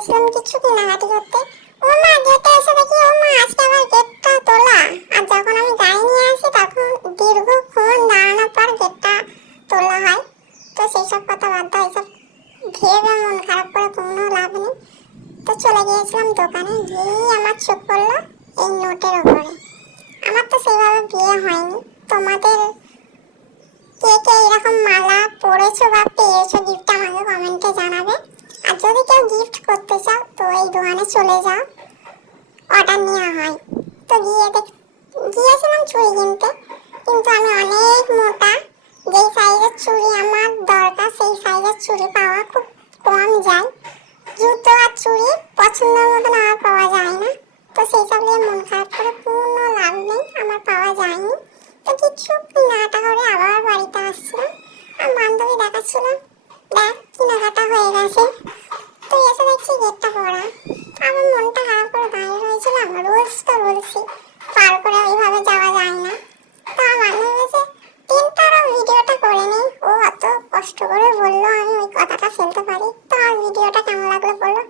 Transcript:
গিয়েছিলাম কিছু কেনাকাটি করতে। ও মা, গেটে এসে দেখি ও মা আজকে আবার গেটটা তোলা। আর যখন আমি গাড়ি নিয়ে আসি তখন দীর্ঘক্ষণ দাঁড়ানোর পর গেটটা তোলা হয়। তো সেই সব কথা বাদ দাও, এইসব ভেবে মন খারাপ করে কোনো লাভ নেই। তো চলে গিয়েছিলাম দোকানে, গিয়েই আমার চোখ পড়লো এই নোটের ওপরে। আমার তো সেইভাবে বিয়ে হয়নি। তোমাদের কে কে এরকম মালা পরেছো বা পেয়েছো গিফট আমাকে কমেন্টে জানাবে। আর যদি কেউ গিফট করতে চাও তো এই দোকানে চলে যাও, অর্ডার নেওয়া হয়। তো গিয়েছিলাম চুড়ি কিনতে, কিন্তু আমি অনেক মোটা, যেই সাইজের চুড়ি আমার দরকার সেই সাইজের চুড়ি পাওয়া খুব কম যায়। জুতো আর চুড়ি পছন্দের মতন আমার পাওয়া যায় না। তো সেই সব নিয়ে মন খারাপ করে কোনো লাভ নেই, আমার পাওয়া যায়নি। তো কিছু কেনাকাটা করে আবার বাড়িতে আসছিলাম, আর বান্ধবী দেখাচ্ছিল দেখ কেনাকাটা হয়ে গেছে। তো এসে দেখছি গেটটা পড়া। আমার মনটা খারাপ করে দাঁড়িয়ে রয়েছিলাম। রুলস তো বলছি, পার করে ওইভাবে যাওয়া যায় না। তো আমার বান্ধবী বলছে তিনটারও ভিডিওটা করে নিই। ও অত কষ্ট করে বললো, আমি ওই কথাটা ফেলতে পারি। তো আমার ভিডিওটা কেমন লাগলো বলো।